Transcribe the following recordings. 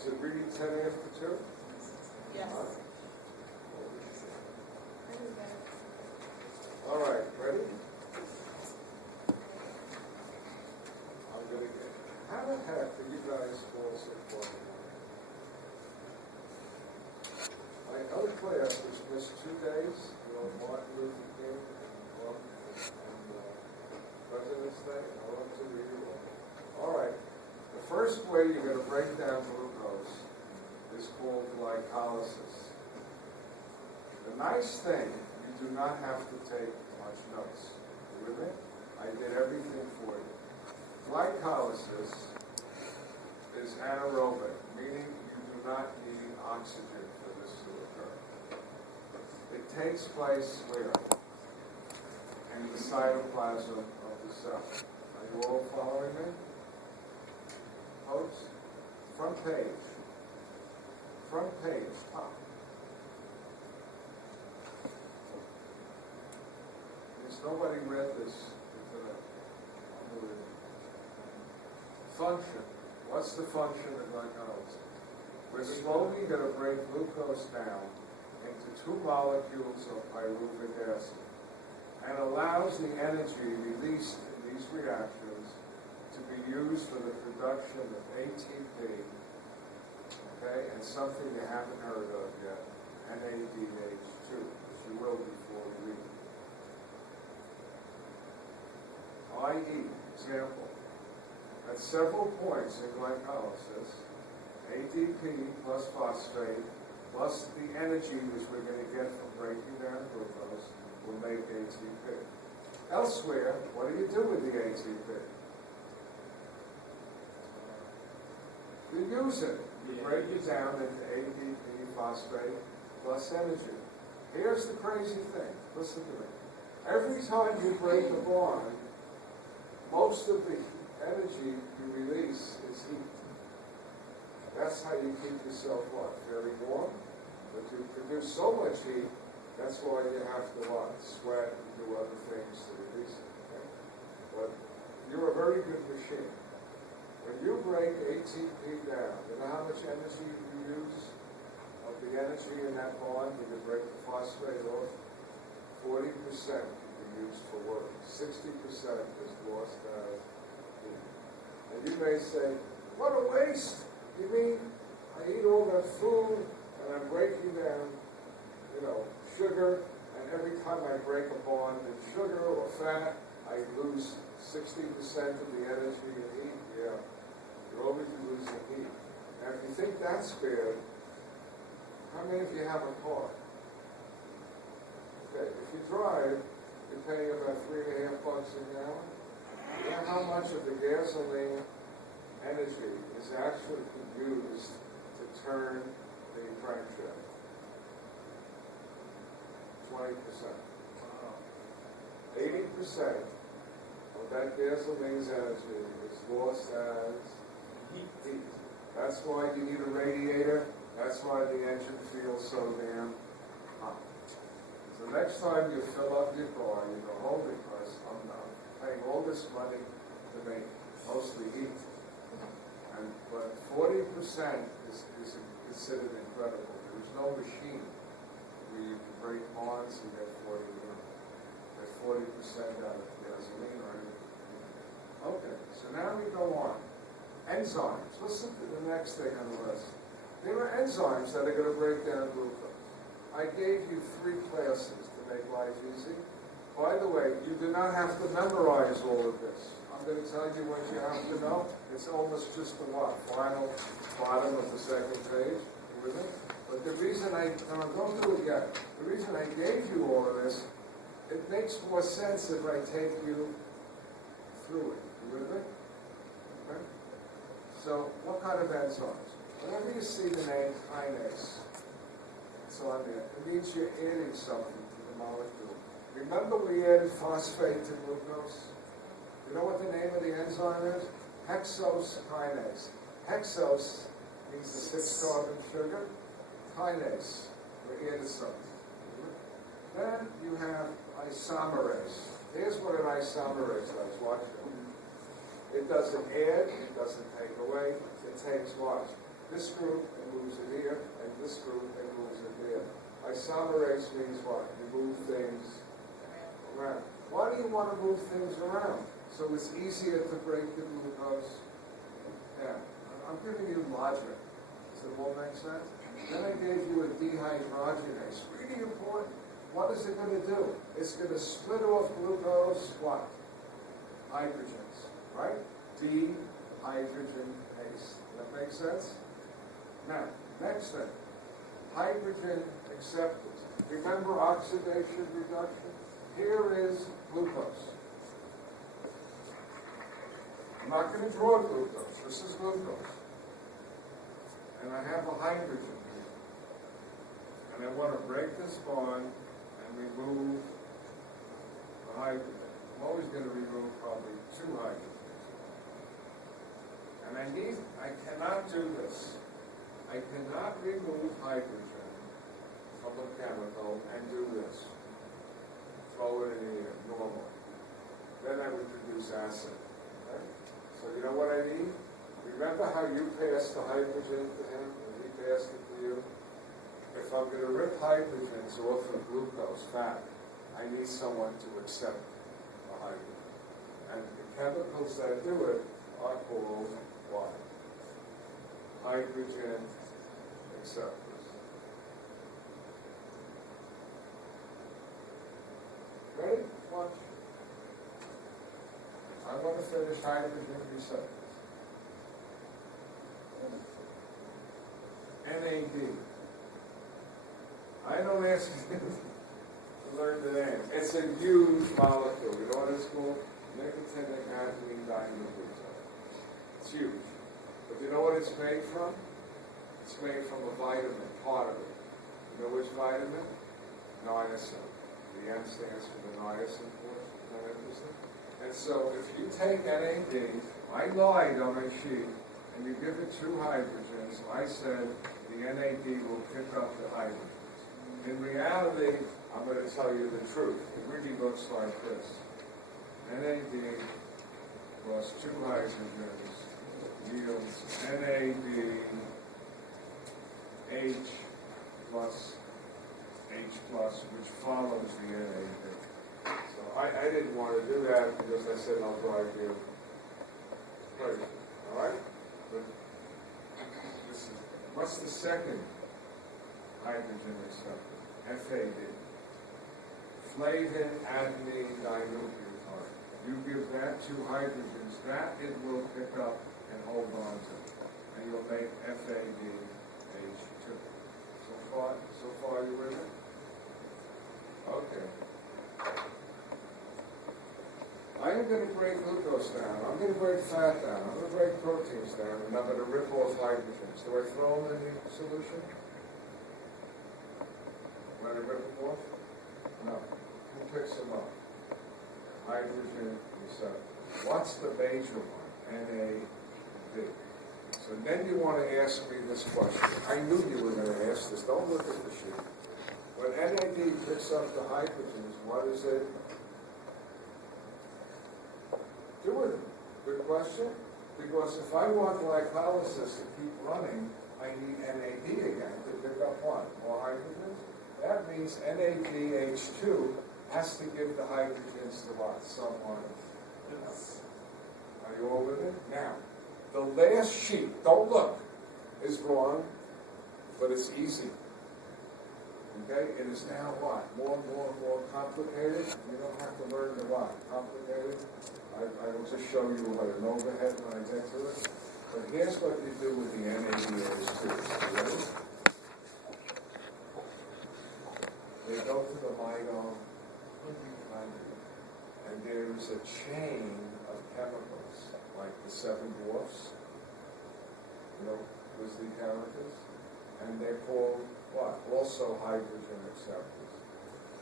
Is it really 10 after 2? Yes. All right, ready? I'm going to get. How the heck did you guys fall so far behind? My other class was missed 2 days. You know, Martin Luther King and President's Day. I want to read it all. All right. The first way you're going to break down glucose is called glycolysis. The nice thing, you do not have to take much notes. You with me? I did everything for you. Glycolysis is anaerobic, meaning you do not need oxygen for this to occur. It takes place where? In the cytoplasm of the cell. Are you all following me? Folks? Front page. Front page, top. Nobody read this today. Unbelievable. Function. What's the function of glycolysis? We're slowly going to break glucose down into 2 molecules of pyruvic acid and allows the energy released in these reactions to be used for the production of ATP, okay, and something you haven't heard of yet, NADH2, which you will before we read. I.e., example, at several points in glycolysis, ATP plus phosphate plus the energy which we're going to get from breaking down glucose will make ATP. Elsewhere, what do you do with the ATP? You use it. You break it down into ATP, phosphate, plus energy. Here's the crazy thing. Listen to me. Every time you break a bond, most of the energy you release is heat. That's how you keep yourself what? Very warm. But you produce so much heat, that's why you have to what? Sweat and do other things to release it. Okay? But you're a very good machine. When you break ATP down, you know how much energy you use of the energy in that bond when you break the phosphate off? 40% used for work. 60% is lost as heat. And you may say, what a waste! You mean I eat all that food and I'm breaking down, sugar, and every time I break a bond in sugar or fat, I lose 60% of the energy and heat? Yeah, you're always losing heat. Now, if you think that's bad, how many of you have a car? Okay, if you drive, you're paying about $3.50 a gallon. You know how much of the gasoline energy is actually used to turn the crankshaft? 20%. 80% of that gasoline's energy is lost as heat. That's why you need a radiator. That's why the engine feels so damn hot. So next time you fill up your car, you go, holy Christ, I'm paying all this money to make mostly heat. But 40% is considered incredible. There's no machine where you can break bonds and get 40% out of gasoline or anything. Okay, so now we go on. Enzymes. Listen to the next thing on the list. There are enzymes that are going to break down glucose. I gave you 3 classes to make life easy. By the way, you do not have to memorize all of this. I'm going to tell you what you have to know. It's almost just the final bottom of the second page. You with me? But the reason I'm going to do it again. The reason I gave you all of this, it makes more sense if I take you through it. You with me? Okay? So, what kind of enzymes? Whenever you see the name kinase, it's on there. It means you're adding something to the molecule. Remember we added phosphate to glucose? You know what the name of the enzyme is? Hexose kinase. Hexose means the 6-carbon sugar. Kinase, we added something. Then you have isomerase. Here's what an isomerase does. Watch it. It doesn't add, it doesn't take away. It takes what? This group, it moves it here, and this group, it moves it there. Isomerase means what? You move things around. Why do you want to move things around? So it's easier to break the glucose down. I'm giving you logic. Does it all make sense? Then I gave you a dehydrogenase. Really important. What is it going to do? It's going to split off glucose, what? Hydrogens, right? Dehydrogenase. That makes sense? Now, next thing. Hydrogen acceptance. Remember oxidation reduction? Here is glucose. I'm not going to draw glucose. This is glucose. And I have a hydrogen here. And I want to break this bond and remove the hydrogen. I'm always going to remove probably 2 hydrogens. And I cannot do this. I cannot remove hydrogen from a chemical and do this. Throw it in the air, normal. Then I would produce acid. Okay? So you know what I mean? Remember how you passed the hydrogen to him and he passed it to you? If I'm going to rip hydrogens off of glucose, fat, I need someone to accept the hydrogen. And the chemicals that do it are called what? Hydrogen acceptors. Ready? Watch. I'm going to finish hydrogen receptors. NAD. I don't ask you to learn the name. It's a huge molecule. You know what it's called? Nicotinic adenine dinucleotide. It's huge. But you know what it's made from? It's made from a vitamin, part of it. You know which vitamin? Niacin. The N stands for the niacin portion. Isn't that interesting? And so if you take NAD, I lied on my sheet, and you give it 2 hydrogens, I said the NAD will pick up the hydrogens. In reality, I'm going to tell you the truth. It really looks like this. NAD plus 2 hydrogens yields NAD H plus H plus, which follows the NAD. So I didn't want to do that because I said I'll drive you crazy. All right? But this is, what's the second hydrogen receptor? FAD. Flavin adenine dinucleotide. You give that 2 hydrogens, that it will pick up and hold on to. And you'll make FADH2. So far you with it? Okay. I am going to break glucose down. I'm going to break fat down. I'm going to break proteins down, and I'm going to rip off hydrogens. Do I throw them in the solution? Let it rip them off? No. Who picks them up? Hydrogen receptor. What's the major one? NAD. So then you want to ask me this question. I knew you were going to ask this. Don't look at the sheet. When NAD picks up the hydrogens, what is it doing? Good question. Because if I want glycolosis to keep running, I need NAD again to pick up what? More hydrogens? That means NADH2 has to give the hydrogens to what? Someone else. Are you all with it? Now, the last sheet, don't look, is wrong, but it's easy. Okay? It is now what? More complicated. You don't have to learn the what? Complicated. I will just show you what an overhead when I get to it. But here's what you do with the NADH2. Ready? They go to the mitochondria, and there is a chain of chemicals, like the 7 dwarfs, was the characters, and they're called what? Also hydrogen acceptors.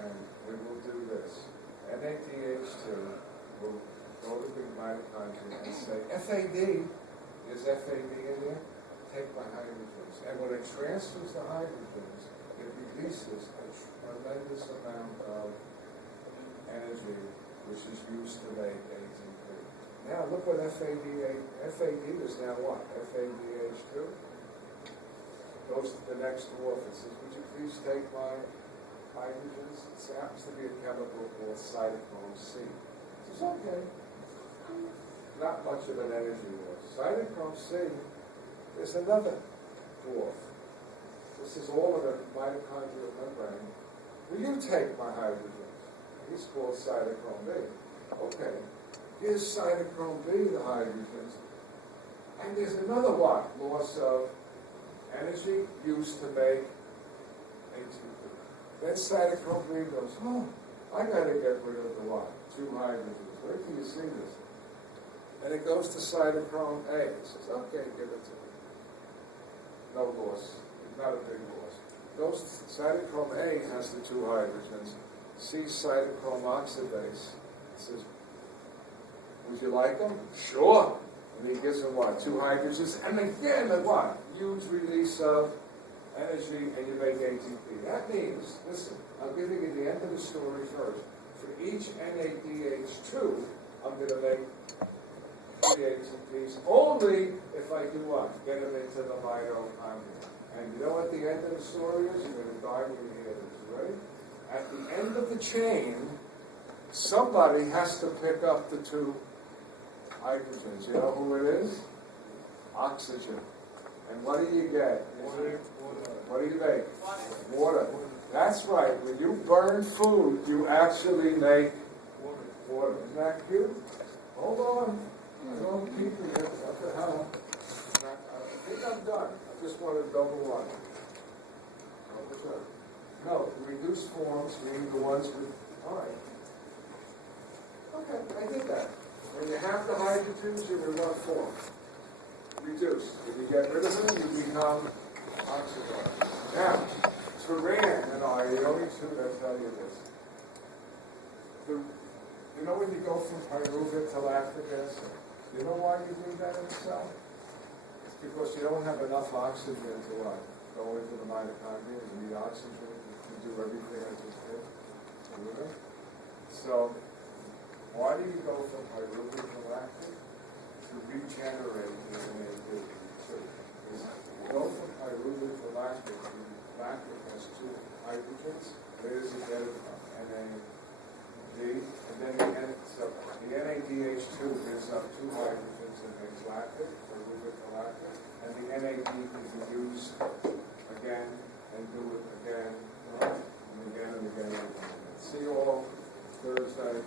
And we will do this. NADH2 will go to the mitochondria and say, FAD, is FAD in there? Take my hydrogens. And when it transfers the hydrogens, it releases a tremendous amount of energy, which is used to make ATP. Now look what FAD is now what? FADH2? Goes to the next dwarf and says, would you please take my hydrogens? It happens to be a chemical called cytochrome C. He says, okay. Not much of an energy loss. Cytochrome C is another dwarf. This is all in a mitochondrial membrane. Will you take my hydrogens? He's called cytochrome B. Okay. Here's cytochrome B, the hydrogens. And there's another what? Loss of energy used to make ATP. Then cytochrome B goes, oh, I got to get rid of the what? 2 hydrogens. Where can you see this? And it goes to cytochrome A. It says, okay, give it to me. No loss. Not a big loss. Goes to cytochrome A has the 2 hydrogens. Sees cytochrome oxidase. It says, would you like them? Sure. And he gives him what? 2 hydrogens. And again, the what? Huge release of energy, and you make ATP. That means, listen, I'll give you the end of the story first. For each NADH2, I'm going to make 3 ATPs only if I do what? Get them into the mitochondria. And you know what the end of the story is? You're going to die when you hear this, right? At the end of the chain, somebody has to pick up the 2 hydrogens. You know who it is? Oxygen. And what do you get? Water. What do you make? Water. That's right. When you burn food, you actually make water. Isn't that cute? Hold on. Don't keep it. What the hell? I think I'm done. I just want to double one. No, reduced forms mean the ones with. All right. Okay, I did that. When you have the hydrogens, you're in what form? Reduced. If you get rid of them, you become oxidized. Now, Turan and I are the only 2 that tell you this. You know when you go from pyruvate to lactic acid? You know why you do that in the cell? It's because you don't have enough oxygen to what? Go into the mitochondria. You need oxygen to do everything I just did. So, why do you go from pyruvate to lactic? To regenerate the NAD2. You go from pyruvate to lactic. Lactic has 2 hydrogens. There's a bit of NAD. And then the NADH2 gives up 2 hydrogens and makes lactic, pyruvate to lactic. And the NAD can be used again and do it again, and again and again and again. See you all Thursday.